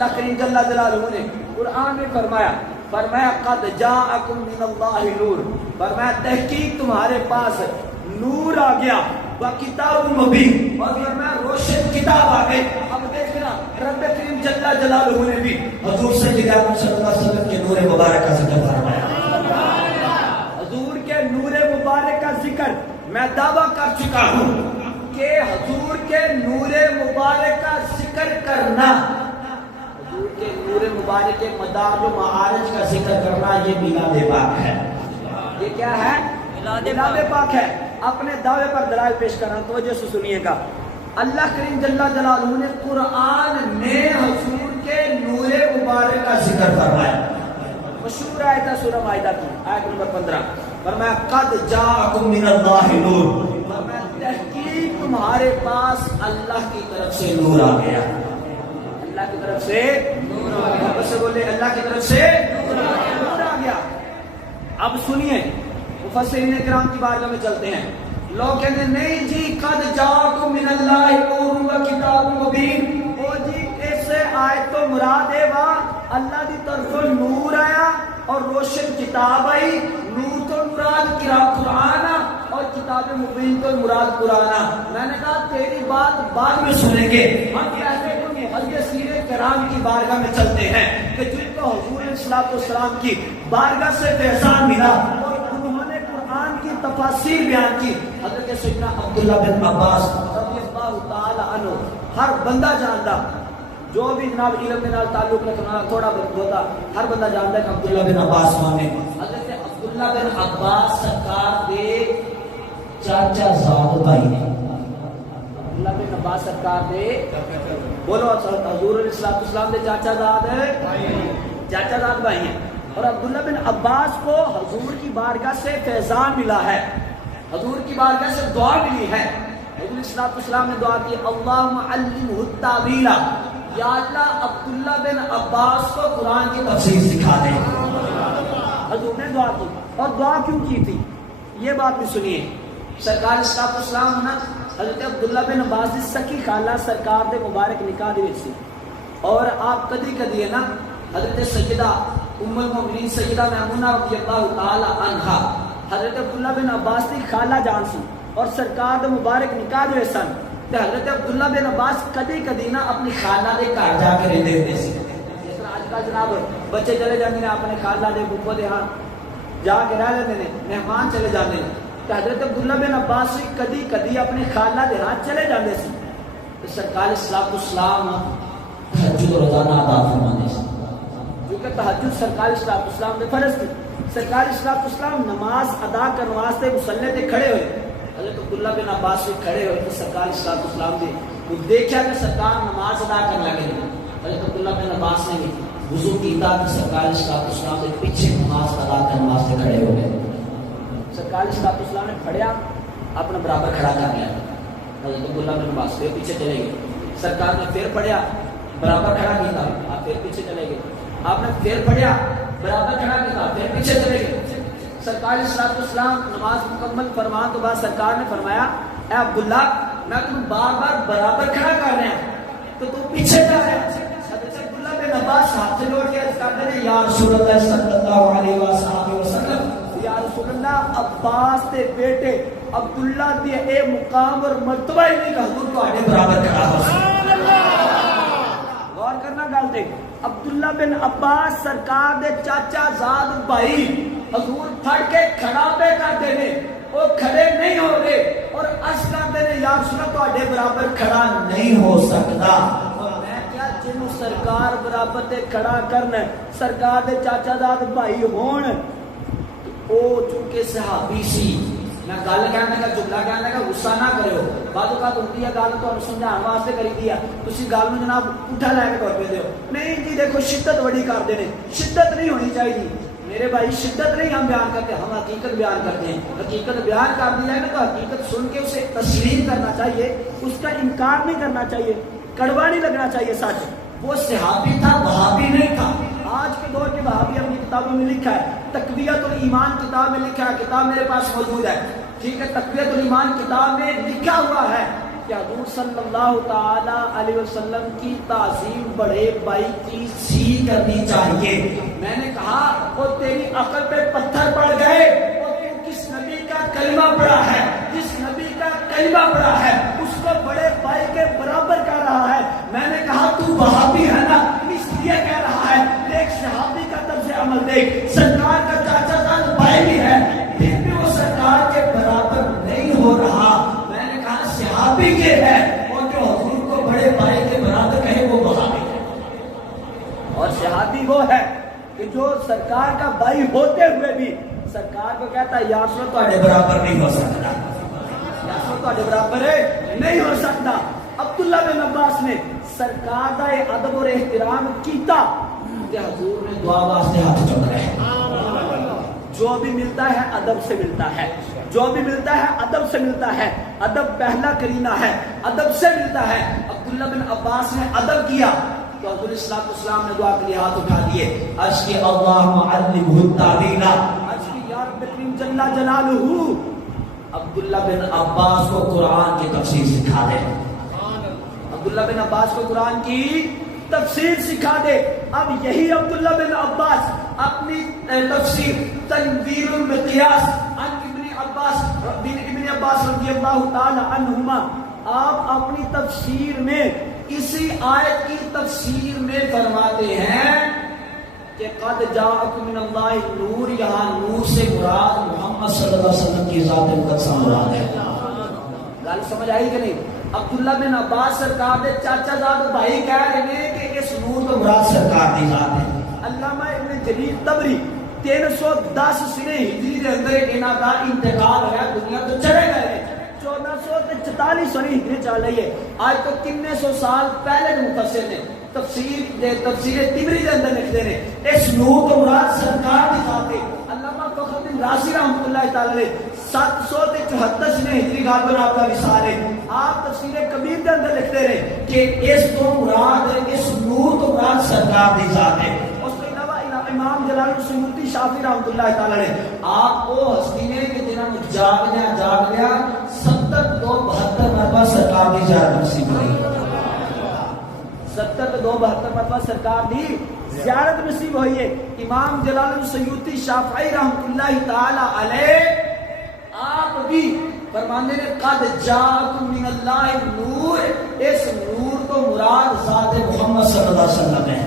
اللہ کریم جل جلالہ نے قرآن میں فرمایا قد جاءکم من اللہ نور، فرمایا تحقیق تمہارے پاس نور آ گیا، وکتاب مبین، اور فرمایا روشن کتاب آ گئی۔ اب دیکھنا رب کریم جل جلالہ نے بھی حضور صلی اللہ علیہ وسلم کے نور مبارک کا ذکر فرمایا۔ حضور کے نور مبارک کا ذکر میں دعویٰ کر چکا ہوں کہ حضور کے نور مبارک کا ذکر کرنا، کہ نور مبارک کے مدار و معارج کا ذکر کرنا، یہ میلاد پاک ہے۔ یہ کیا ہے؟ میلاد پاک ہے۔ اپنے دعوے پر دلائل پیش کر رہا ہوں، توجہ سے سنیے گا۔ اللہ کریم جل جلالہ نے قرآن میں حضور کے نور مبارک کا ذکر فرمایا۔ مشہور آیت ہے سورہ مائدہ کی آیت نمبر 15، فرمایا قد جاءکم من اللہ نور، فرمایا تحقیق تمہارے پاس اللہ کی طرف سے نور آ گیا۔ اللہ کی طرف سے نور آ گیا، بس بولے اللہ کی طرف سے نور آ گیا۔ اب سنیے، مفسرین کرام کی بارگاہ میں چلتے ہیں۔ لوگ کہتے ہیں نہیں جی قد جاءکم من اللہ نور و کتاب مبین، او جی اس سے آیت تو مراد ہے وہاں اللہ کی طرف نور آیا اور روشن کتاب آئی۔ نور تو مراد قرآن اور کتاب مبین تو مراد قرآن۔ میں نے کہا تیری بات بعد میں سنیں گے، ہم کہتے ہیں حضرت سیرے کرام کی بارگاہ میں چلتے ہیں کہ جن کو حضور صلی السلام کی بارگاہ سے فیضان ملا اور انہوں نے قرآن کی تفاسیر بیان کی۔ حضرت سیدنا عبداللہ بن عباس رضی اللہ تعالی عنہ، ہر بندہ جانتا جو بھی جناب علم کے تعلق رکھنا تھوڑا بہت ہوتا، ہر بندہ جانتا ہے کہ عبداللہ بن عباس مانے حضرت عبداللہ بن عباس سرکار دے چاچا زاد بھائی نے۔ عبداللہ بن عباس سرکار دے بولو حضور علیہ السلام دے چاچا زاد بھائی ہیں، اور عبداللہ بن عباس کو حضور کی بارگاہ سے فیضان ملا ہے، حضور کی بارگاہ سے دعا ملی ہے۔ حضور علیہ السلام نے دعا کی اللہم علمہ التاویل، یا اللہ عبداللہ بن عباس کو قرآن کی تفسیر سکھا دے۔ حضور نے دعا کی، اور دعا کیوں کی تھی یہ بات بھی سنیے۔ سرکار اسلام نا حضرت عبداللہ بن عباس دی سکی خالہ سرکار دے مبارک نکاح دے سی، اور آپ کدی کدی ہے نا حضرت سیدہ ام المؤمنین سیدہ میمونہ رضی اللہ تعالی عنہا حضرت عبداللہ بن عباس دی خالہ جان سی، اور سرکار دے مبارک نکاح دے سن تے حضرت عبداللہ بن عباس کدی کدی نا اپنی خالہ دے گھر جا کے رہندے ہوندے سی۔ جس طرح اج کل جناب بچے چلے جاندے نے اپنے خالہ دے پھپھو دے ہاں جا کے رہ لیندے نے، مہمان چلے جاندے نے، تو حضرت عبداللہ بن عباس سے کدی کدی اپنے خالہ دے ہاں چلے جاندے سی۔ تو سرکار اسلام تہجد روزانہ ادا فرماندے سی، کیونکہ تہجد سرکار اسلام دے فرض تھی۔ سرکار اسلام نماز ادا کرنے واسطے مصلی تے کھڑے ہوئے، حضرت عبداللہ بن عباس سے کھڑے ہوئے تو سرکار اسلام دے دیکھا کہ سرکار نماز ادا کرنے لگے، حضرت عبداللہ بن عباس نے وضو کیتا کہ سرکار اسلام دے پیچھے نماز ادا کرنے واسطے کھڑے ہو گئے۔ سرکار اسلام نے پڑھیا، اپنا برابر کھڑا کر لیا، حضرت عبداللہ بن عباس پھر پیچھے چلے گئے۔ سرکار نے پھر پڑھیا، برابر کھڑا کیا، آپ پھر پیچھے چلے گئے۔ آپ نے پھر پڑھیا، برابر کھڑا کیا، پھر پیچھے چلے گئے۔ سرکار اسلام نماز مکمل فرمان تو بعد سرکار نے فرمایا اے عبداللہ میں تم بار بار برابر کھڑا کر رہا ہوں تو تم پیچھے جا رہا ہے۔ حضرت عبداللہ بن عباس ہاتھ جوڑ کے عرض کرتے ہیں یا رسول اللہ صلی اللہ علیہ وسلم، یا رسول اللہ عباس دے بیٹے عبداللہ دی اے مقام اور مرتبہ ہی نہیں کہ حضور کو آنے برابر کھڑا ہو سکتا۔ غور کرنا گل تے عبداللہ بن عباس سرکار دے چاچا زاد بھائی حضور پھڑ کے کھڑا پہ کرتے ہیں، وہ کھڑے نہیں ہو رہے اور عرض کرتے ہیں یا رسول اللہ تواڈے برابر کھڑا نہیں ہو سکتا۔ اور میں کیا جنوں سرکار برابر تے کھڑا کرنا سرکار دے چاچا زاد بھائی ہون، او چونکہ صحابی سی، میں گل کہنے کا جملہ کہنے کا غصہ نہ کرو، بعض اوقات ہوتی ہے گل تو سمجھانے واسطے کری دی ہے، تسی گل میں جناب اٹھا لے کے تر پہ دیو، نہیں جی دیکھو شدت بڑی کرتے ہیں، شدت نہیں ہونی چاہیے میرے بھائی، شدت نہیں ہم بیان کرتے، ہم حقیقت بیان کرتے ہیں۔ حقیقت بیان کر دی جائے نا تو حقیقت سن کے اسے تسلیم کرنا چاہیے، اس کا انکار نہیں کرنا چاہیے، کڑوا نہیں لگنا چاہیے سچ۔ وہ صحابی تھا، وہابی نہیں تھا۔ آج کے دور کے وہابی اپنی کتابوں میں لکھا ہے، تقویۃ الایمان کتاب میں لکھا ہے، کتاب میرے پاس موجود ہے، ٹھیک ہے، تقویۃ الایمان کتاب میں لکھا ہوا ہے کہ حضور صلی اللہ تعالی علیہ وسلم کی تعظیم بڑے بھائی کی سی کرنی چاہیے. میں نے کہا وہ تیری عقل پہ پتھر پڑ گئے، وہ تو کس نبی کا کلمہ پڑا ہے، جس نبی کا کلمہ پڑا ہے اس کو بڑے بھائی کے برابر کہہ رہا ہے. میں نے کہا تو وہابی ہے نا اس لیے کہہ رہا ہے. ایک صحابی کا طرز عمل دیکھ، سرکار کا چاچا جان بھائی بھی ہے پھر بھی وہ سرکار کے برابر نہیں ہو رہا. میں نے کہا صحابی کے ہے اور جو حضور کو بڑے بھائی کے برابر کہے وہ وہابی ہے. اور صحابی وہ ہے کہ جو سرکار کا بھائی ہوتے ہوئے بھی سرکار کو کہتا ہے یا رسول اللہ تہاڈے برابر نہیں ہو سکتا، یا رسول اللہ تہاڈے برابر نہیں ہو سکتا. عبداللہ بن عباس نے سرکار کا ادب اور احترام کیتا کہ حضور نے دعا واسطے ہاتھ چک رہے ہیں. جو بھی ملتا ہے ادب سے ملتا ہے، جو بھی ملتا ہے ادب سے ملتا ہے. ادب پہلا کرینہ ہے، ادب سے ملتا ہے. عبداللہ بن عباس نے ادب کیا تو حضور السلام نے دعا کے لیے ہاتھ اٹھا دیے. عرش کے اللہم علمہ التاویل، عرش کی یا رب کریم جل جلالہ عبداللہ بن عباس کو قرآن کی تفسیر سکھا دے. عبداللہ بن عباس کو قرآن کی تفسیر سکھا دے. اب یہی عبداللہ بن عباس اپنی تفسیر تنویر المقیاس عن ابن عباس رضی اللہ تعالی عنہما، آپ اپنی تفسیر میں اسی آیت کی تفسیر میں فرماتے ہیں کہ قد جاءکم من اللہ نور، یہاں نور سے مراد محمد صلی اللہ علیہ وسلم کی ذات مقدسہ مراد ہے. گل سمجھ آئی کہ نہیں؟ عبداللہ بن عباس سرکار دے چاچا زاد بھائی کہہ رہے ہیں کہ اس نور تو مراد سرکار دی ذات ہے. علامہ ابن جریر طبری 310 سنے ہجری دے اندر انہاں دا انتقال ہوا، دنیا تو چلے گئے. 1444 سنے ہجری چل رہی ہے. آج تو کتنے سو سال پہلے مفسر نے تفسیر طبری دے اندر لکھتے ہیں اس نور تو مراد سرکار دی ذات ہے. علامہ فخر الدین رازی رحمۃ اللہ تعالی علیہ 774 سنے ہجری گھر پر آپ کا وصال ہے. آپ تفسیر کبیر کے اندر لکھتے رہے کہ اس تو مراد اس نور تو مراد سرکار دی ذات ہے. اس کے علاوہ امام جلال السیوطی شافعی رحمۃ اللہ تعالی علیہ آپ وہ ہستی نے کہ جنہوں نے جاگ لیا 70-72 مرتبہ سرکار دی زیارت نصیب ہوئی. 70-72 مرتبہ سرکار دی زیارت نصیب ہوئی ہے. امام جلال السیوطی شافعی رحمۃ اللہ تعالی علیہ آپ بھی فرمانے نے قد جاءکم من اللہ نور، اس نور تو مراد ذات محمد صلی اللہ علیہ وسلم ہے.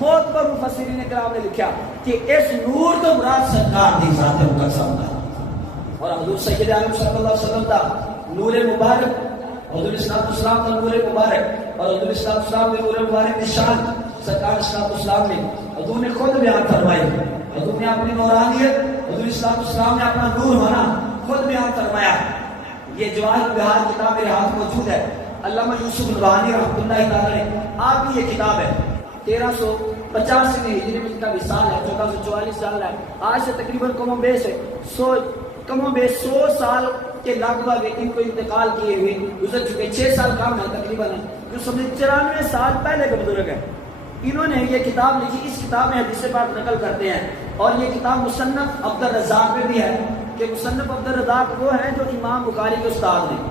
بہت بڑے مفسرین کرام نے لکھا کہ اس نور تو مراد سرکار دی ذات مقدسہ ہے. اور حضور سید عالم صلی اللہ علیہ وسلم کا نور مبارک، حضور اسلام کا نور مبارک اور حضور اسلام کے نور مبارک نشان سرکار اسلام نے حضور نے خود بیان فرمائی. حضور نے اپنی نورانیت، حضور اسلام نے اپنا نور ہونا خود بیان فرمایا. یہ جواہر بہار کتاب میرے ہاتھ موجود ہے. علامہ یوسف نبہانی رحمۃ اللہ تعالی نے آپ کی یہ کتاب ہے 1350 میں ہجری میں ان کا وصال ہے، 1444 سال ہے. آج سے تقریباً کم و بیش 100 سال کے لگ بھگ ان کو انتقال کیے ہوئے گزر چکے. 6 سال کام ہے تقریباً، جو سمجھے 94 سال پہلے کا بزرگ ہے. انہوں نے یہ کتاب لکھی. اس کتاب میں حدیث پاک نقل کرتے ہیں اور یہ کتاب مصنف عبد الرزاق میں بھی ہے کہ مصنف عبد الرزاق وہ ہیں جو امام بخاری کے استاد ہیں.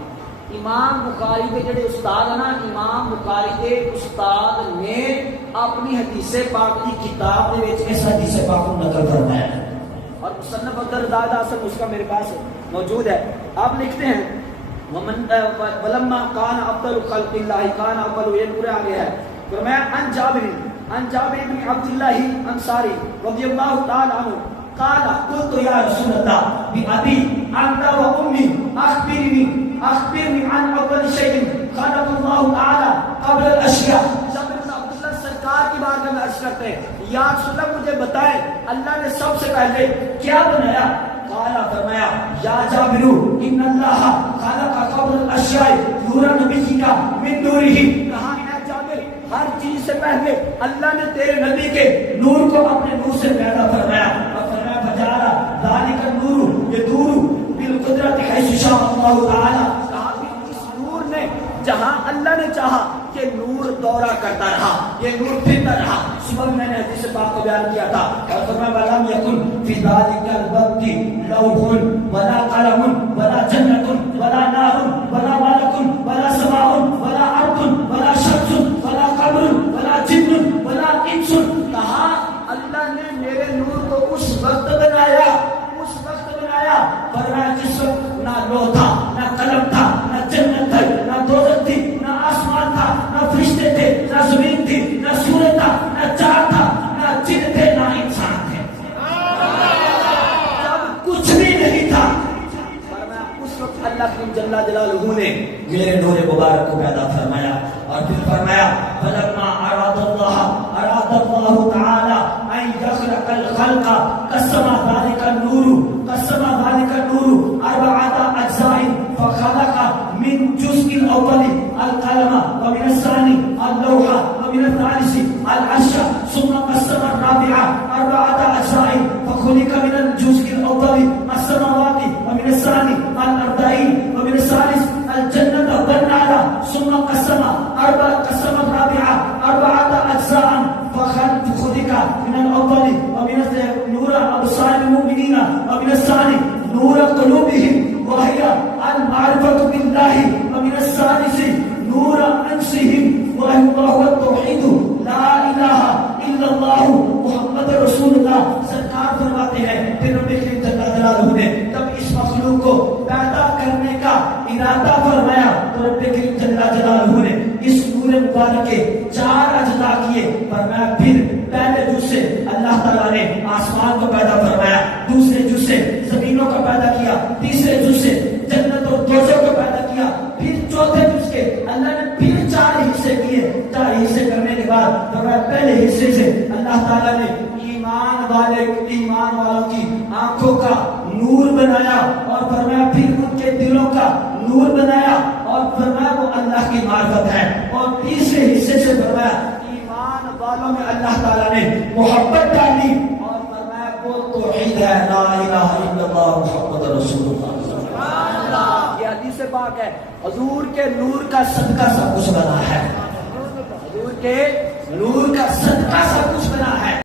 امام بخاری کے جڑے استاد ہیں نا، امام بخاری کے استاد نے اپنی حدیث پاک کی کتاب دے وچ اس حدیث پاک کو نقل فرمایا ہے. اور مصنف عبد الرزاق اصل اس کا میرے پاس موجود ہے. آپ لکھتے ہیں ولما کان افضل خلق اللہ کان اول، یہ پورا آ گیا ہے. فرمایا ان جابر بن عبد اللہ انصاری رضی اللہ تعالی عنہ قال قلت یا رسول اللہ بأبي انت وامي اخبرني عن اول شيء خلق الله تعالى قبل الاشياء. جابر بن عبد اللہ سرکار کی بارگاہ میں عرض کرتے ہیں یا رسول اللہ مجھے بتائیں اللہ نے سب سے پہلے کیا بنایا. قال فرمایا یا جابر ان اللہ خلق قبل الاشیاء نور نبی کا من نورہ. کہا اے جابر ہر چیز سے پہلے اللہ نے تیرے نبی کے نور کو اپنے نور سے پیدا فرمایا. اور فرمایا فجعل ذلک النور یدور بالقدرت حیث شاء اللہ تعالی. کہا کہ اس نور نے جہاں اللہ نے چاہا کہ یہ نور دورہ کرتا رہا، یہ نور پھرتا رہا۔ صبح میں نے حدیث پاک کو بیان کیا تھا اور فرمایا وَلَمْ يَكُنْ فِي ذَلِكَ الْوَقْتِ لَوْحٌ وَلَا قَلَمٌ وَلَا جَنَّةٌ وَلَا نَارٌ وَلَا مَلَكٌ وَلَا سَمَاءٌ وَلَا أَرْضٌ وَلَا شَمْسٌ وَلَا قَمَرٌ وَلَا جِنٌّ وَلَا إِنسٌ۔ کہا اللہ نے میرے نور کو اس وقت بنایا، اس وقت بنایا، فرمایا جس وقت نہ لوح تھا، نہ قلم تھا، نہ جنت تھی، نہ دوزخ تھی، نہ آسمان تھا، نہ فرشتے تھے، نہ زمین تھی، نہ سورج تھا، نہ چاند تھا، نہ جن تھے، نہ انسان تھے، جب کچھ بھی نہیں تھا۔ فرمایا اس وقت اللہ جل جلالہ نے میرے نور مبارک کو پیدا فرمایا اور پھر فرمایا فلما اراد اللہ تعالی ان يخلق الخلق قسم ذلك النور اربعة اجزاء فخلق من جزء الاول القلم ومن الثاني اللوح ومن الثالث العرش ثم قسم الرابع اربعة اجزاء فخلق من الجزء الاول السماوات ومن الثاني الارضين ومن الثالث الجنة والنار ثم قسم الرابع أربعة أجزاء فخلق من الأول ومن نور أبصار المؤمنين ومن الثاني نور قلوبهم وهي المعرفة بالله ومن الثالث نور أنفسهم وهو التوحيد لا إله إلا الله محمد رسول اللہ۔ سرکار فرماتے ہیں پھر رب کریم جل جلالہ نے جب اس مخلوق کو پیدا کرنے کا ارادہ فرمایا تو رب کریم جل جلالہ نے اس نور مبارک کے 4 اجزاء کیے۔ فرمایا پھر پہلے جز سے اللہ تعالیٰ نے آسمان کو پیدا فرمایا، دوسرے جز سے زمینوں کو پیدا کیا، تیسرے جز سے جنت اور دوزخ کو پیدا کیا، پھر چوتھے جز کے اللہ نے پھر 4 حصے کیے۔ 4 حصے کرنے کے بعد فرمایا پہلے حصے سے اللہ تعالیٰ نے ایمان والوں کی آنکھوں کا نور بنایا اور فرمایا پھر ان کے دلوں کا نور بنایا اور فرمایا وہ اللہ کی معرفت ہے، اور تیسرے حصے سے فرمایا ایمان والوں میں اللہ تعالیٰ نے محبت ڈالی اور فرمایا وہ توحید ہے، لا الہ الا اللہ محمد رسول اللہ۔ سبحان اللہ، یہ حدیث پاک ہے۔ حضور کے نور کا صدقہ سب کچھ بنا ہے، حضور کے نور کا صدقہ سب کچھ بنا ہے۔